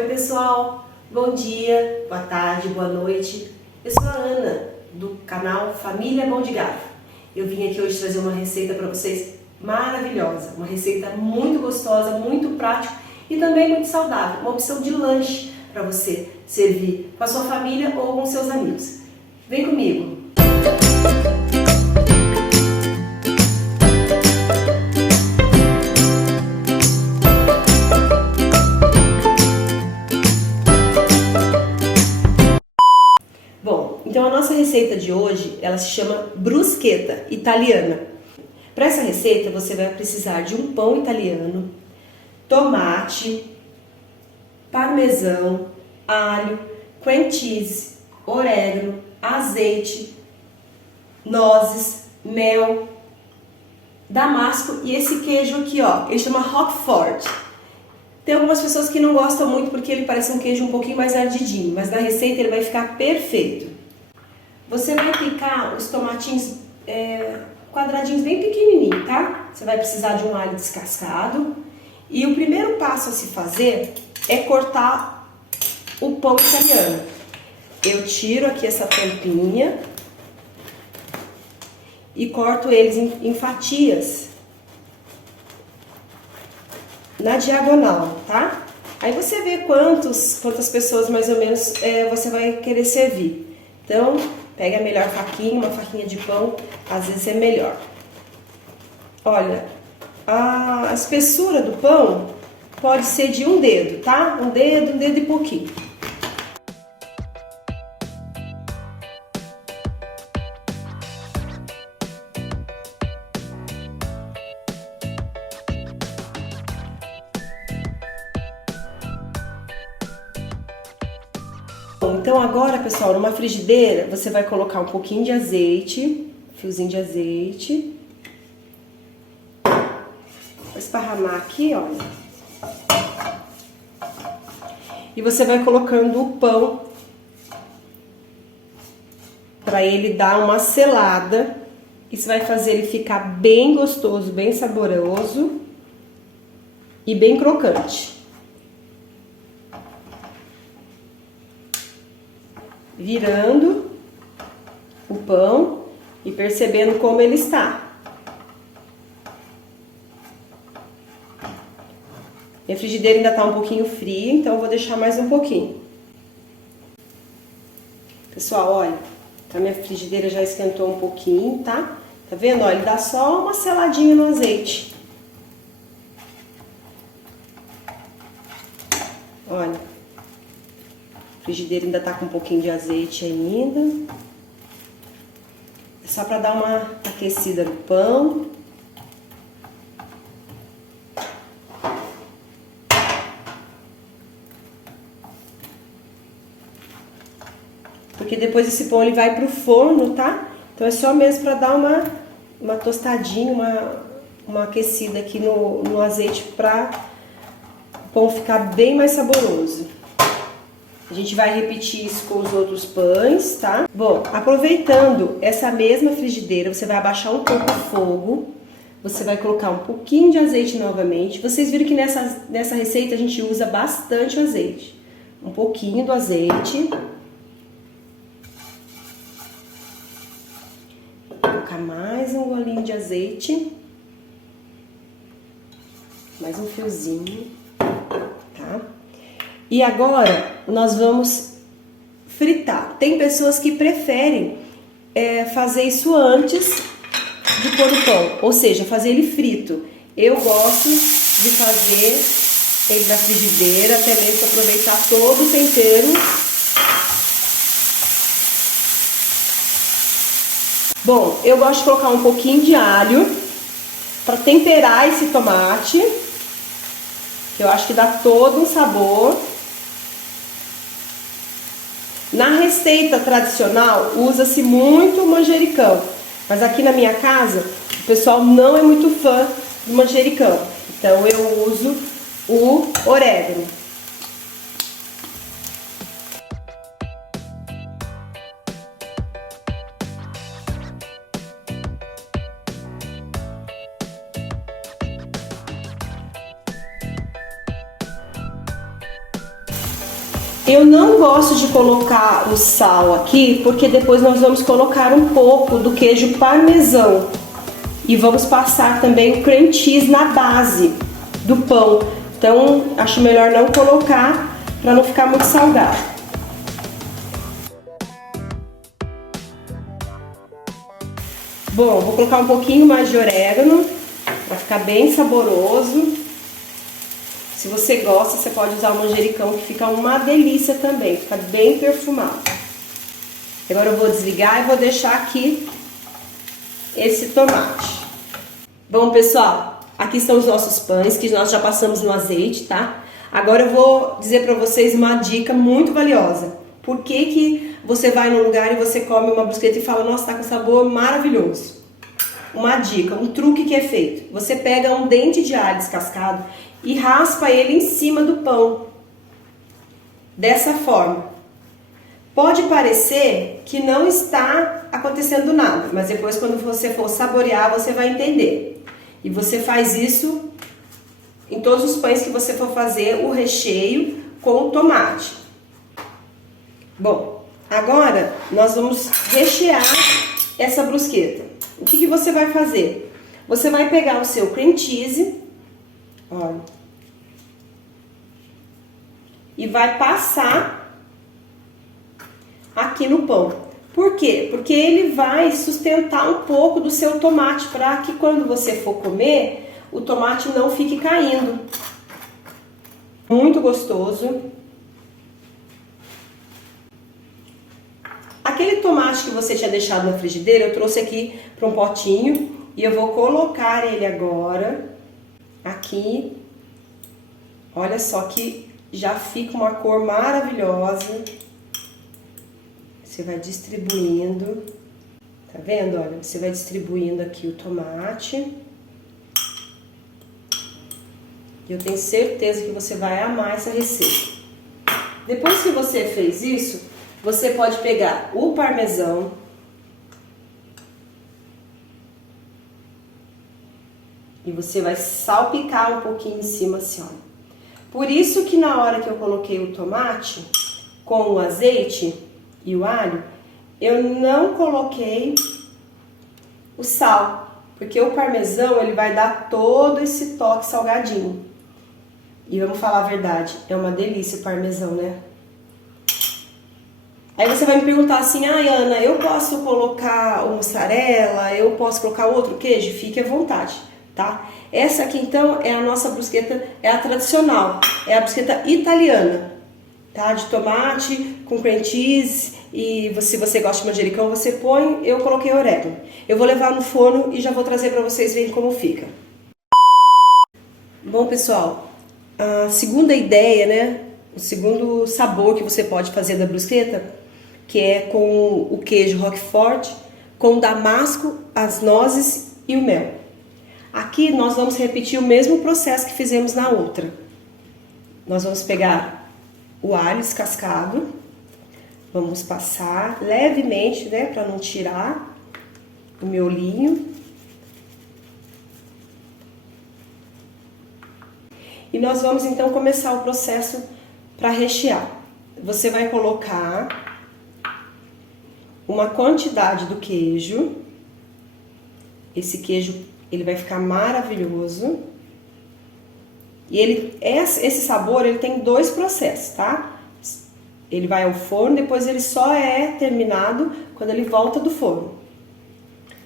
Oi pessoal, bom dia, boa tarde, boa noite. Eu sou a Ana, do canal Família Mão de Garfo. Eu vim aqui hoje trazer uma receita para vocês maravilhosa, uma receita muito gostosa, muito prática e também muito saudável, uma opção de lanche para você servir com a sua família ou com seus amigos. Vem comigo! Bom, então a nossa receita de hoje, ela se chama bruschetta italiana. Para essa receita você vai precisar de um pão italiano, tomate, parmesão, alho, cream cheese, orégano, azeite, nozes, mel, damasco e esse queijo aqui, ó, ele chama Roquefort. Tem algumas pessoas que não gostam muito porque ele parece um queijo um pouquinho mais ardidinho, mas na receita ele vai ficar perfeito. Você vai picar os tomatinhos quadradinhos bem pequenininhos, tá? Você vai precisar de um alho descascado. E o primeiro passo a se fazer é cortar o pão italiano. Eu tiro aqui essa tampinha e corto eles em fatias na diagonal, tá? Aí você vê quantas pessoas mais ou menos você vai querer servir. Então, pega a melhor faquinha, uma faquinha de pão, às vezes é melhor. Olha, a espessura do pão pode ser de um dedo, tá? Um dedo e pouquinho. Então agora, pessoal, numa frigideira, você vai colocar um pouquinho de azeite, fiozinho de azeite. Vou esparramar aqui, olha. E você vai colocando o pão para ele dar uma selada. Isso vai fazer ele ficar bem gostoso, bem saboroso e bem crocante. Virando o pão e percebendo como ele está. Minha frigideira ainda está um pouquinho fria, então eu vou deixar mais um pouquinho. Pessoal, olha, a minha frigideira já esquentou um pouquinho, tá? Tá vendo? Olha, ele dá só uma seladinha no azeite. Olha. A frigideira ainda tá com um pouquinho de azeite ainda. É só para dar uma aquecida no pão. Porque depois esse pão ele vai pro forno, tá? Então é só mesmo para dar uma tostadinha, uma aquecida aqui no azeite para o pão ficar bem mais saboroso. A gente vai repetir isso com os outros pães, tá? Bom, aproveitando essa mesma frigideira, você vai abaixar um pouco o fogo. Você vai colocar um pouquinho de azeite novamente. Vocês viram que nessa receita a gente usa bastante azeite. Um pouquinho do azeite. Vou colocar mais um golinho de azeite. Mais um fiozinho, tá? E agora nós vamos fritar. Tem pessoas que preferem fazer isso antes de pôr o pão, ou seja, fazer ele frito. Eu gosto de fazer ele na frigideira, até mesmo para aproveitar todo o tempero. Bom, eu gosto de colocar um pouquinho de alho para temperar esse tomate, que eu acho que dá todo um sabor. Na receita tradicional, usa-se muito manjericão, mas aqui na minha casa, o pessoal não é muito fã do manjericão, então eu uso o orégano. Eu não gosto de colocar o sal aqui, porque depois nós vamos colocar um pouco do queijo parmesão. E vamos passar também o cream cheese na base do pão. Então, acho melhor não colocar para não ficar muito salgado. Bom, vou colocar um pouquinho mais de orégano para ficar bem saboroso. Se você gosta, você pode usar o manjericão, que fica uma delícia também, fica bem perfumado. Agora eu vou desligar e vou deixar aqui esse tomate. Bom, pessoal, aqui estão os nossos pães que nós já passamos no azeite, tá? Agora eu vou dizer para vocês uma dica muito valiosa. Por que você vai num lugar e você come uma brusqueta e fala, nossa, tá com sabor maravilhoso? Uma dica, um truque que é feito. Você pega um dente de alho descascado e raspa ele em cima do pão. Dessa forma. Pode parecer que não está acontecendo nada, mas depois quando você for saborear, você vai entender. E você faz isso em todos os pães que você for fazer o recheio com o tomate. Bom, agora nós vamos rechear essa brusqueta. O que você vai fazer? Você vai pegar o seu cream cheese, olha, e vai passar aqui no pão. Por quê? Porque ele vai sustentar um pouco do seu tomate para que quando você for comer, o tomate não fique caindo. Muito gostoso. Aquele tomate que você tinha deixado na frigideira, eu trouxe aqui para um potinho e eu vou colocar ele agora aqui. Olha só que já fica uma cor maravilhosa. Você vai distribuindo, tá vendo? Olha, você vai distribuindo aqui o tomate. Eu tenho certeza que você vai amar essa receita. Depois que você fez isso, você pode pegar o parmesão e você vai salpicar um pouquinho em cima assim, ó. Por isso que na hora que eu coloquei o tomate com o azeite e o alho, eu não coloquei o sal, porque o parmesão ele vai dar todo esse toque salgadinho. E vamos falar a verdade, é uma delícia o parmesão, né? Aí você vai me perguntar assim, ai Ana, eu posso colocar o mussarela, eu posso colocar outro queijo? Fique à vontade, tá? Essa aqui então é a nossa brusqueta, é a tradicional, é a brusqueta italiana, tá? De tomate com cream cheese e se você gosta de manjericão, você põe, eu coloquei orégano. Eu vou levar no forno e já vou trazer pra vocês verem como fica. Bom, pessoal, a segunda ideia, né? O segundo sabor que você pode fazer da brusqueta, que é com o queijo Roquefort, com o damasco, as nozes e o mel. Aqui nós vamos repetir o mesmo processo que fizemos na outra. Nós vamos pegar o alho descascado, vamos passar levemente, né, para não tirar o miolinho. E nós vamos então começar o processo para rechear. Você vai colocar uma quantidade do queijo. Esse queijo ele vai ficar maravilhoso. E esse sabor ele tem dois processos, tá? Ele vai ao forno, depois ele só é terminado quando ele volta do forno.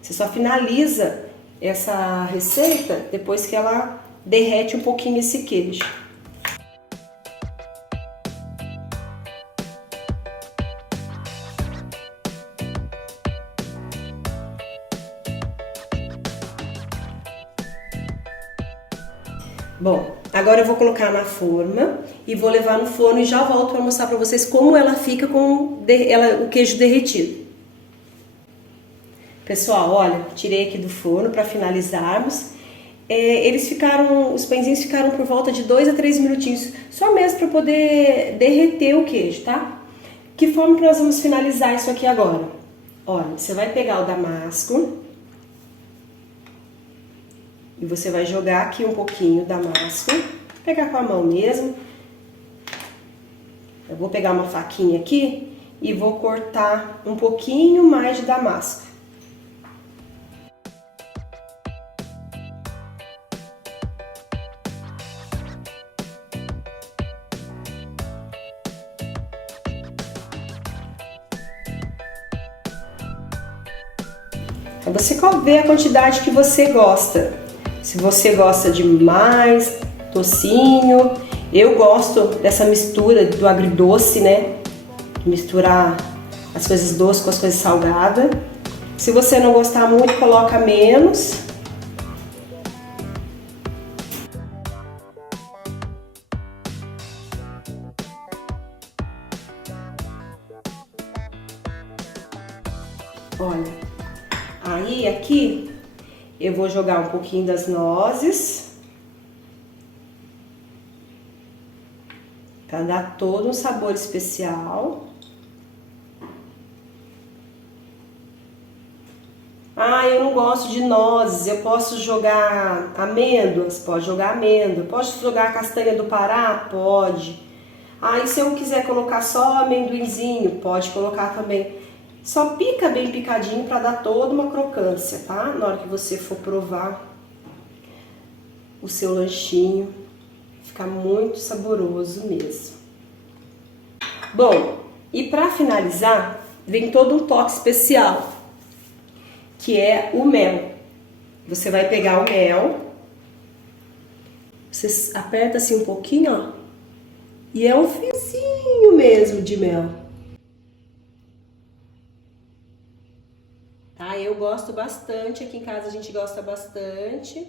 Você só finaliza essa receita depois que ela derrete um pouquinho esse queijo. Bom, agora eu vou colocar na forma e vou levar no forno e já volto para mostrar para vocês como ela fica com o queijo derretido. Pessoal, olha, tirei aqui do forno para finalizarmos. Os pãezinhos ficaram por volta de 2 a 3 minutinhos, só mesmo para poder derreter o queijo, tá? Que forma que nós vamos finalizar isso aqui agora? Olha, você vai pegar o damasco e você vai jogar aqui um pouquinho damasco, pegar com a mão mesmo, Eu vou pegar uma faquinha aqui e vou cortar um pouquinho mais de damasco. Aí você vê a quantidade que você gosta. Se você gosta de mais docinho, eu gosto dessa mistura do agridoce, né? Misturar as coisas doces com as coisas salgadas. Se você não gostar muito, coloca menos. Olha, aí aqui eu vou jogar um pouquinho das nozes para dar todo um sabor especial. Ah, eu não gosto de nozes, eu posso jogar amêndoas? Pode jogar amêndoa. Posso jogar castanha do Pará? Pode. Ah, e se eu quiser colocar só amendoinzinho? Pode colocar também. Só pica bem picadinho para dar toda uma crocância, tá? Na hora que você for provar o seu lanchinho, fica muito saboroso mesmo. Bom, e para finalizar, vem todo um toque especial, que é o mel. Você vai pegar o mel, você aperta assim um pouquinho, ó, e é um fiozinho mesmo de mel. Tá, eu gosto bastante, aqui em casa a gente gosta bastante.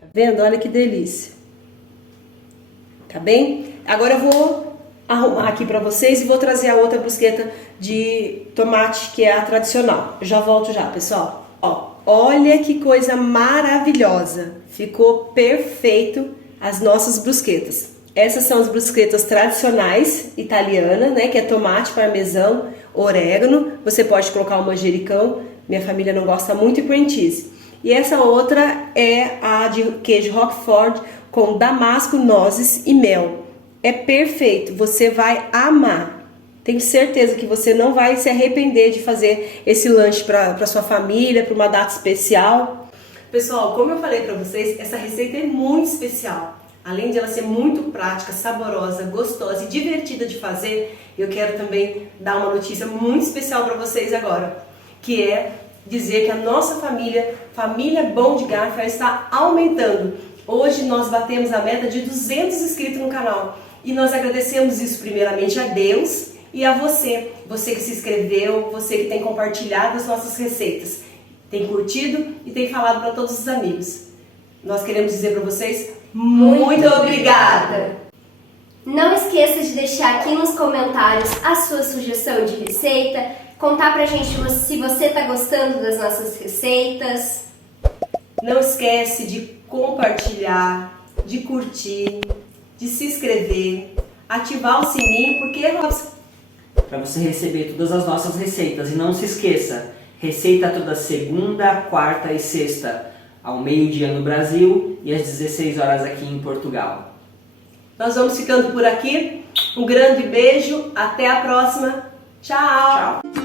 Tá vendo? Olha que delícia. Tá bem? Agora eu vou arrumar aqui pra vocês e vou trazer a outra brusqueta de tomate, que é a tradicional. Eu já volto já, pessoal. Ó, olha que coisa maravilhosa. Ficou perfeito as nossas brusquetas. Essas são as brusquetas tradicionais italianas, né? Que é tomate, parmesão, orégano. Você pode colocar um manjericão. Minha família não gosta muito, e cream cheese. E essa outra é a de queijo Roquefort com damasco, nozes e mel. É perfeito, você vai amar. Tenho certeza que você não vai se arrepender de fazer esse lanche para sua família, para uma data especial. Pessoal, como eu falei para vocês, essa receita é muito especial. Além de ela ser muito prática, saborosa, gostosa e divertida de fazer, eu quero também dar uma notícia muito especial para vocês agora, que é dizer que a nossa família Bom de Garfo, está aumentando. Hoje nós batemos a meta de 200 inscritos no canal e nós agradecemos isso primeiramente a Deus e a você que se inscreveu, você que tem compartilhado as nossas receitas, tem curtido e tem falado para todos os amigos. Nós queremos dizer para vocês muito obrigada! Não esqueça de deixar aqui nos comentários a sua sugestão de receita, contar pra gente se você tá gostando das nossas receitas. Não esquece de compartilhar, de curtir, de se inscrever, ativar o sininho, porque para você receber todas as nossas receitas. E não se esqueça, receita toda segunda, quarta e sexta, ao meio-dia no Brasil e às 16 horas aqui em Portugal. Nós vamos ficando por aqui. Um grande beijo, até a próxima. Tchau! Tchau!